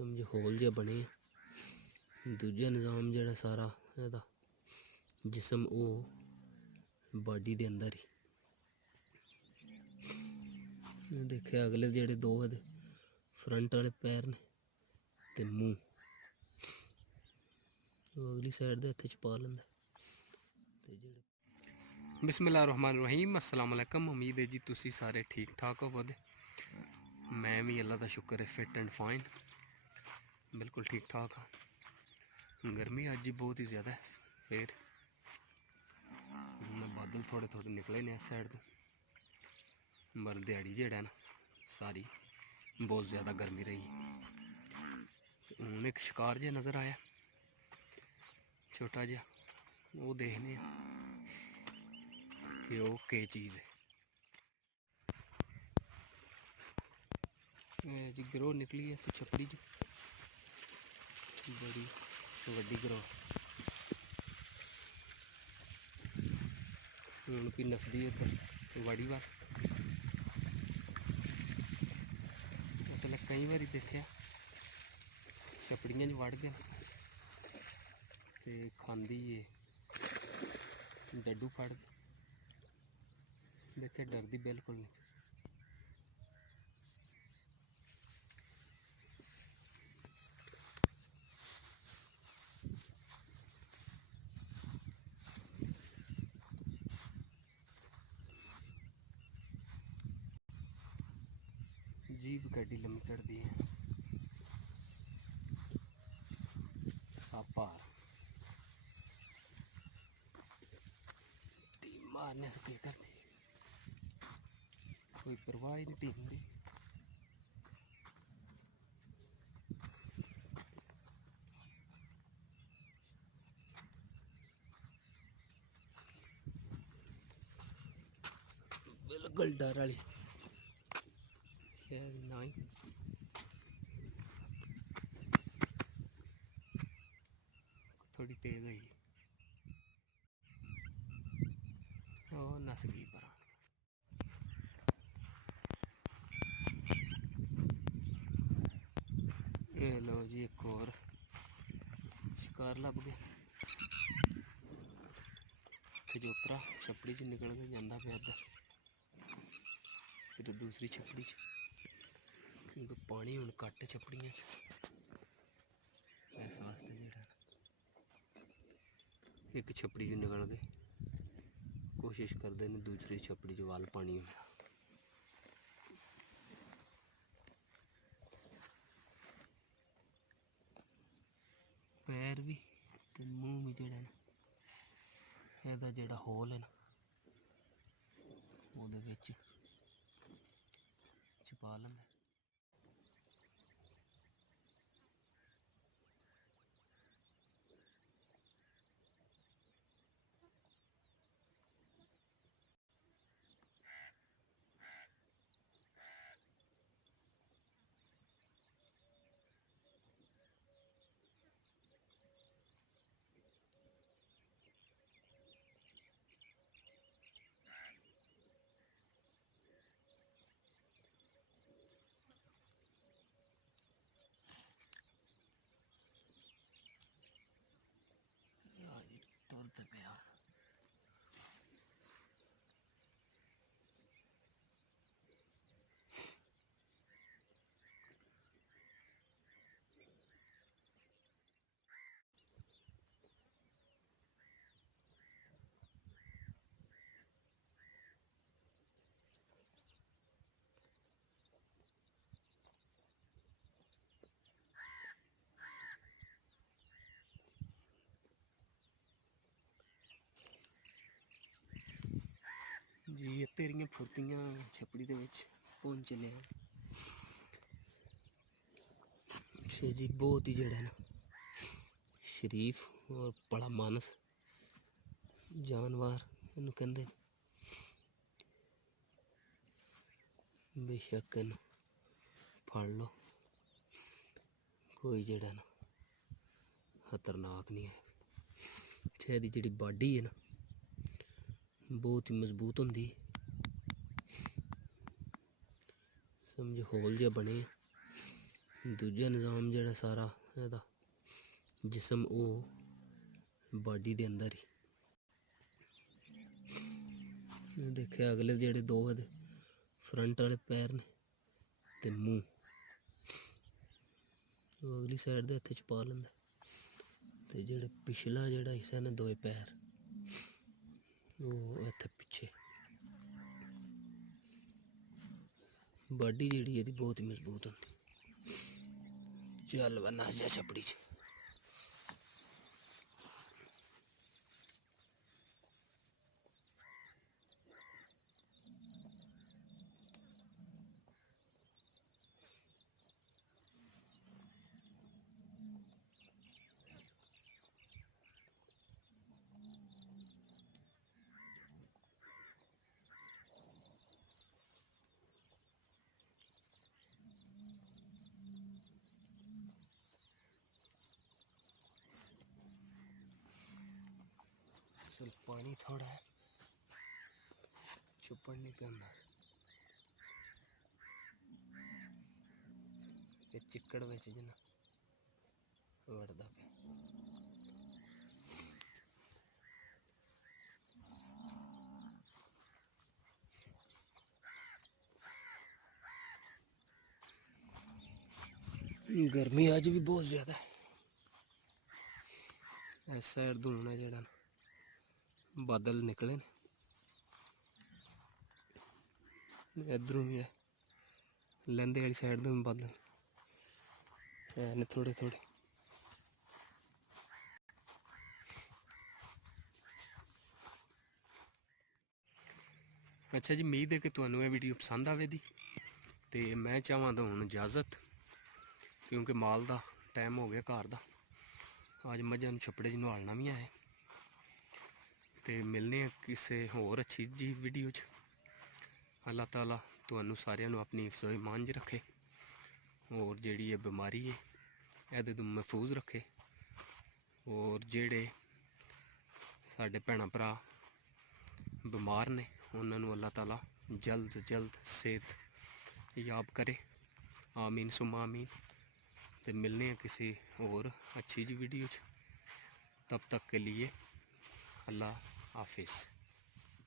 समझ होल जिहा बने। दूजा निज़ाम जिहड़ा सारा इहदा जिसम वो बॉडी दे अंदर ही देखिया। अगले जिहड़े दो इहदे फ्रंट वाले पैर ने ते मूँह अगली साइड दे हत्थ च पा लैंदा। बिस्मिल्लाहिर्रहमानिर्रहीम, अस्सलाम वालेकुम। उम्मीद है जी तुसी सारे ठीक ठाक होवोगे। मैं भी अल्लाह का शुक्र है फिट एंड फाइन बिल्कुल ठीक ठाक हाँ। गर्मी अज बहुत ही ज़्यादा है। फिर बादल थोड़े थोड़े निकले ने इस साइड तो, पर दिहाड़ी जेड़ा ना सारी बहुत ज़्यादा गर्मी रही। हूँ एक शिकार जिहा नज़र आया छोटा जिहा, वो देखने कि वो केह् चीज़ है। जी ग्रोह निकली है तो छपड़ी च बड़ी वड्डी ग्रोह। हूँ भी नसदी उधर वाड़ी वाल। उसले कई बारी देखा छपड़ियां च वड़ गया ते खांदी है डड्डू फड़ देखे, डरदी बिल्कुल नहीं। जीभ कड्डी लम्मी कटदी है। सापा टीम मारने से केह् करदी, कोई परवाह ही नहीं टीम दी। बिल्कुल डर वाली ना ही थोड़ी तेज हुई और नस गई पर। ये लो जी एक और शिकार लभ गया। खजोपरा छपड़ी च निकल के जाता पे इधर, फिर दूसरी छपड़ी च क्योंकि पानी हूँ घट छपड़ियां इस वास्ते जेड़ा एक छपड़ी च निकल गए कोशिश करते हैं दूसरी छपड़ी च वाल पानी हो। पैर भी ते मूँह भी जेड़ा ना ਇਹਦਾ ਜਿਹੜਾ ਹੋਲ ਹੈ ਨਾ ਉਹਦੇ ਵਿੱਚ ਛੁਪਾ ਲੈਂਦਾ। ਤੁਰਦਾ ਪਿਆ। जी तेरियां फुर्तियां छपड़ी दे विच पहुंच चले हैं। अच्छा जी बहुत ही जड़ा ना शरीफ और बड़ा मानस जानवर इन्हू कहंदे बेशक इन्हू फड़ लो कोई जड़ा ना खतरनाक नहीं है। अच्छा दी जी बॉडी है ना बहुत ही मजबूत होंगी। समझ होल जिहा बने। ਦੂਜਾ ਨਿਜ਼ਾਮ ਜਿਹੜਾ ਸਾਰਾ ਇਹਦਾ ਜਿਸਮ ਉਹ ਬਾਡੀ ਦੇ ਅੰਦਰ ਹੀ। ਇਹ ਦੇਖਿਆ ਅਗਲੇ ਜਿਹੜੇ ਦੋ ਇਹਦੇ ਫਰੰਟ ਵਾਲੇ ਪੈਰ ਨੇ ਤੇ ਮੂੰਹ ਉਹ ਅਗਲੀ ਸਾਈਡ ਦੇ ਹੱਥ 'ਚ ਪਾ ਲੈਂਦਾ, ਤੇ ਜਿਹੜੇ ਪਿਛਲਾ ਜਿਹੜਾ ਹਿੱਸਾ ਨੇ ਦੋਵੇਂ ਪੈਰ ਉਹ ਇੱਥੇ ਪਿੱਛੇ। ਬਾਡੀ ਜਿਹੜੀ ਇਹਦੀ ਬਹੁਤ ਹੀ ਮਜ਼ਬੂਤ ਹੁੰਦੀ। ਚੱਲ ਵਾ ਨੱਸ ਜਾ ਛਪੜੀ 'ਚ। चल पानी थोड़ा है, छुपड़ नहीं पे अंदर ये चिक्कड़ में जना वड़दा पे। गर्मी अज भी बहुत ज़्यादा है। इस साइड धूना जड़ा बादल निकले ने, इधरों भी है लंदे वाली साइड तो भी बादल है ने थोड़े थोड़े। अच्छा जी, उम्मीद है कि तुहानू ये वीडियो पसंद आवेगी। तो मैं चाहवां तो हुण इजाज़त, क्योंकि माल का टाइम हो गया घर का। अज मझां छपड़े च नहालना भी है। तो मिलने किसी होर अच्छी जी वीडियो च। अल्लाह ताला तुहानू सारियां नू अपनी हिफ्ज़ो ईमान च रखे, और जिहड़ी ये बीमारी है एहदे तो महफूज रखे, और जेड़े साडे भैणां भरा बीमार ने उन्होंने अल्लाह ताला जल्द जल्द सेहत याब करे। आमीन सुम्मा आमीन। तो मिलने हैं किसी और अच्छी जी वीडियो च। तब तक के लिए अल्लाह हाफिज़।